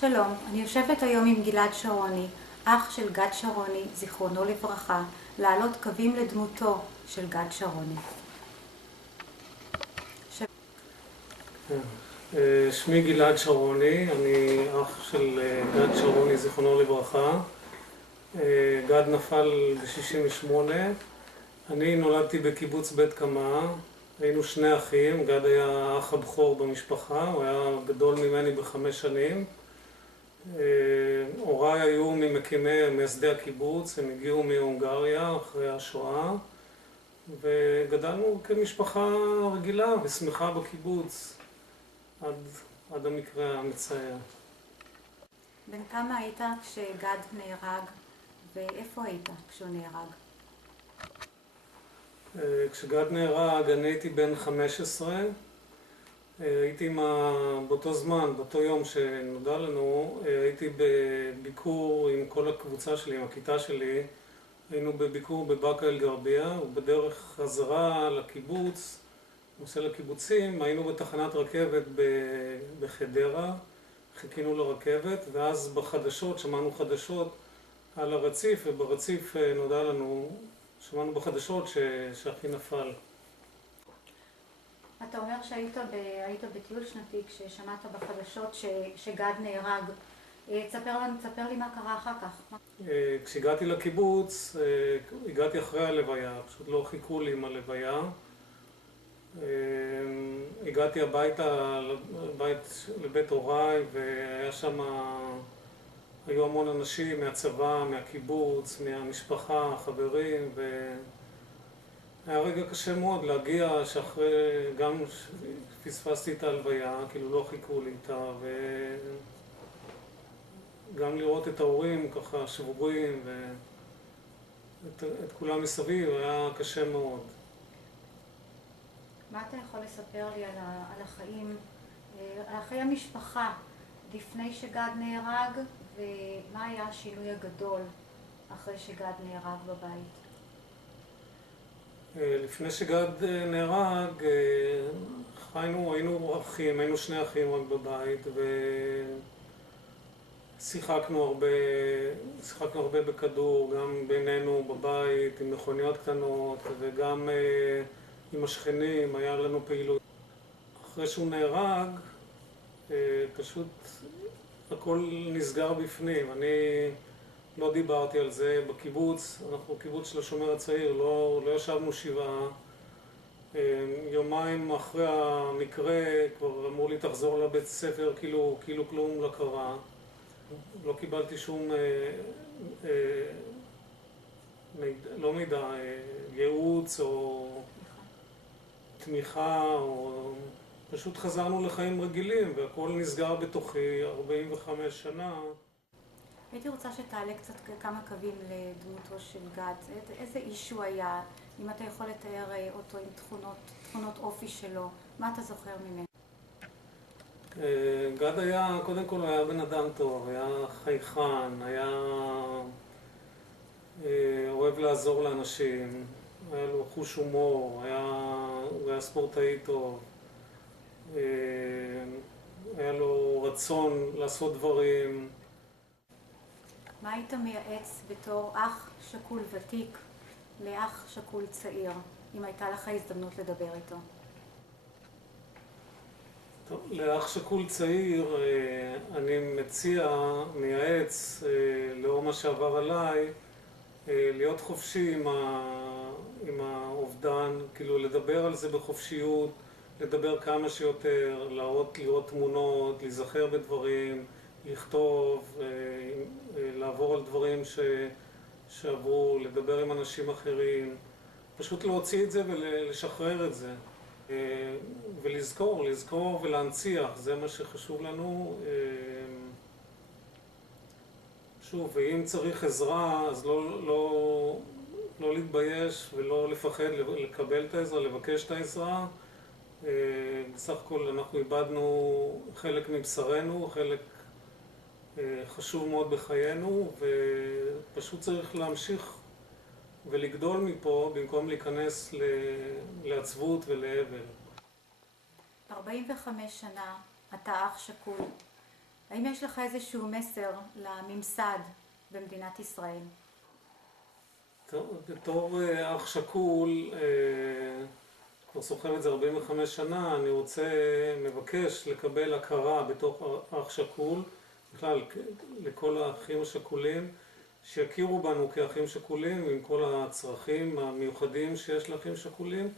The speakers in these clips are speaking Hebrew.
שלום, אני יושבת היום עם גלעד שרוני, אח של גד שרוני, זיכרונו לברכה, להעלות קווים לדמותו של גד שרוני. שמי גלעד שרוני, אני אח של גד שרוני, זיכרונו לברכה. גד נפל ב-68. אני נולדתי בקיבוץ בית קמה. היינו שני אחים. גד היה האח הבכור במשפחה, הוא היה גדול ממני ב5 שנים. הוריי היו מייסדי הקיבוץ, הם הגיעו מהונגריה אחרי השואה, וגדלנו כמשפחה רגילה ושמחה בקיבוץ עד המקרה המצער. בן כמה היית כשגד נהרג, ואיפה היית כשהוא נהרג? כשגד נהרג אני הייתי בן 15. הייתי באותו זמן, באותו יום שנודע לנו, הייתי בביקור עם כל הקבוצה שלי, עם הכיתה שלי. היינו בביקור בבאקה אל גרבייה, ובדרך חזרה לקיבוץ, נוסע לקיבוצים, היינו בתחנת רכבת בחדרה, חיכינו לרכבת, ואז בחדשות, שמענו חדשות על הרציף, וברציף נודע לנו, שמענו בחדשות שאחי נפל. אתה אומר שהיית בטיול שנתי כששמעת בחדשות שגד נהרג. תספר לי מה קרה אחר כך. כשהגעתי לקיבוץ, הגעתי אחרי הלוויה, פשוט לא חיכו לי עם הלוויה. הגעתי הביתה, לבית הוריי, והיה שם, היו המון אנשים מהצבא, מהקיבוץ, מהמשפחה, חברים, והיה רגע קשה מאוד להגיע שאחרי, גם פספסתי את ההלוויה, כאילו לא חיכו לי איתה, וגם לראות את ההורים ככה שבורים, ואת כולם מסביב, היה קשה מאוד. מה אתה יכול לספר לי על החיים, על חיי המשפחה לפני שגד נהרג, ומה היה השינוי הגדול אחרי שגד נהרג בבית? לפני שגד נהרג, היינו אחים, היינו שני אחים רק בבית, ושיחקנו הרבה בכדור, גם בינינו בבית, עם מכוניות קטנות, וגם עם השכנים, היה לנו פעילות. אחרי שהוא נהרג, פשוט הכל נסגר בפנים. אני לא דיברתי על זה בקיבוץ, אנחנו קיבוץ של השומר הצעיר, לא ישבנו שבעה. יומיים אחרי המקרה כבר אמרו לי תחזור לבית ספר, כאילו כלום לא קרה. לא קיבלתי שום ייעוץ או תמיכה, או פשוט חזרנו לחיים רגילים, והכל נסגר בתוכי 45 שנה. הייתי רוצה שתעלה קצת כמה קווים לדמותו של גד. איזה איש הוא היה? אם אתה יכול לתאר אותו עם תכונות אופי שלו, מה אתה זוכר ממנו? גד היה, קודם כל היה בן אדם טוב, היה חייכן, היה אוהב לעזור לאנשים, היה לו חוש הומור, הוא היה ספורטאי טוב, היה לו רצון לעשות דברים. מה היית מייעץ בתור אח שקול ותיק לאח שקול צעיר, אם הייתה לך הזדמנות לדבר איתו? טוב, לאח שקול צעיר אני מייעץ, לאור מה שעבר עליי, להיות חופשי עם האובדן, כאילו לדבר על זה בחופשיות, לדבר כמה שיותר, לראות תמונות, להיזכר בדברים, לכתוב, לעבור על דברים שעברו, לדבר עם אנשים אחרים, פשוט להוציא את זה ולשחרר את זה. ולזכור ולהנציח, זה מה שחשוב לנו. שוב, ואם צריך עזרה, אז לא להתבייש ולא לפחד לקבל את העזרה, לבקש את העזרה. בסך הכל אנחנו איבדנו חלק מבשרנו, חלק חשוב מאוד בחיינו, ופשוט צריך להמשיך ולגדול מפה במקום להיכנס לעצבות ולאבל. 45 שנה אתה אח שקול. האם יש לך איזשהו מסר לממסד במדינת ישראל? בתור אח שכול, כבר סוחב את זה 45 שנה, אני מבקש לקבל הכרה בתור אח שכול, בכלל לכל האחים השכולים, שיכירו בנו כאחים שכולים עם כל הצרכים המיוחדים שיש לאחים שכולים,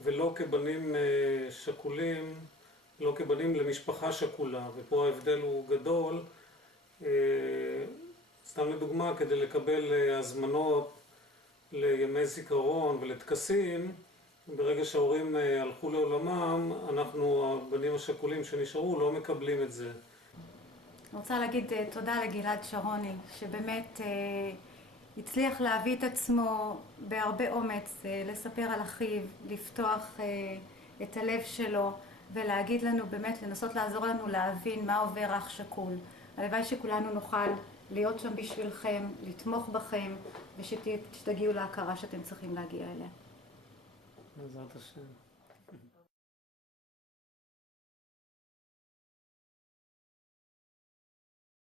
ולא כבנים שכולים, לא כבנים למשפחה שכולה, ופה ההבדל הוא גדול. סתם לדוגמה, כדי לקבל הזמנות לימי זיכרון ולטקסים, ברגע שההורים הלכו לעולמם, אנחנו, הבנים השכולים שנשארו, לא מקבלים את זה. אני רוצה להגיד תודה לגלעד שרוני, שבאמת הצליח להביא את עצמו בהרבה אומץ, לספר על אחיו, לפתוח את הלב שלו, ולהגיד לנו באמת, לנסות לעזור לנו להבין מה עובר אח שכול. הלוואי שכולנו נוכל להיות שם בשבילכם, לתמוך בכם, ושתגיעו להכרה שאתם צריכים להגיע אליה. בעזרת השם.